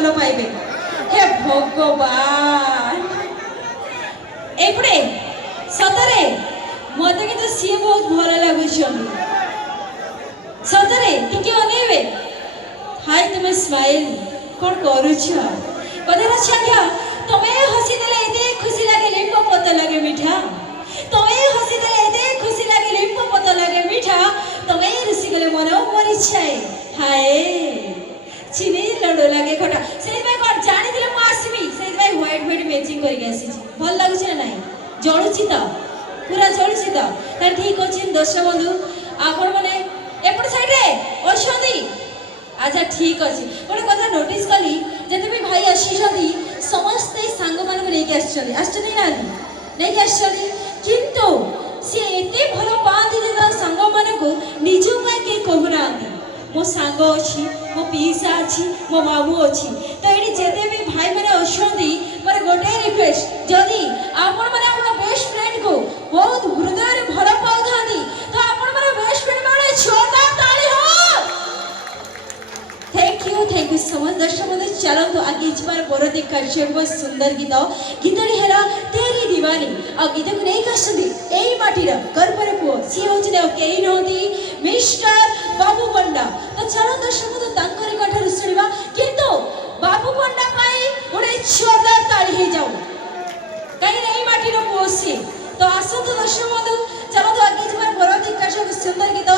ଭଲ ପାଇବେ। हे भगवान एपटे सतरे मते कि सी बहुत भल लगुच सतरे टिके अनेबे हाय तुम्हें स्माइल कौन करुछ कथार अच्छी आज्ञा तुम्हें हसी देले एते खुशी लगे लिंब पत लगे मीठा तुम्हें हसी देले एते खुशी लगे लिंब पत लगे मीठा तुम्हें रुसी गले मन मोर इच्छा हाय चिनी लडो लगे खटा से कौन जानी दिले मु आसमी से व्हाइट व्हाइट मैचिंग करके आसी भल लागुछ ना नहीं जळुची त पूरा जळुची त त ठीक अछि दर्शक बंधु आपण माने एपट साइड रे ओछंदी अच्छा ठीक अछि गोटे कथा नोटिस कली जते भी भाई आसीछंदी समस्त सांग मान को लेके आछछंदी ना लेके आछछंदी किंतु से एते भलो पाती जे सांग मान को निजु में के कहूना मो सांग अच्छी मो पीसा अच्छी मो मामू अच्छी तो ये जिते भी भाई मैंने अच्छी मोर गोटे रिक्वेस्ट जदि आपण मैंने अपना बेस्ट फ्रेंड को बहुत हृदय भल पाता तो आपण मैंने बेस्ट फ्रेंड मैंने छोटा ताली हो थैंक यू सो मच दर्शक बंधु चलतो आगे बार परवर्ती कार्यक्रम बहुत सुंदर गीत गीतटी है तेरी दीवानी आ गीत को नहीं कसंदी एई माटीर गर्भर पुओ सी होची देव केई नोदी मिस्टर बाबू पंडा तो चलो दर्शक बंधु तांकरी कठार सुनिबा किंतु बाबू पंडा पाई गोटे जोरदार ताली हे जाऊ कहीं नहीं माटीर पुओ सी तो आसंतु दर्शक बंधु चलो तो आगे बार परवर्ती कार्यक्रम सुंदर गीत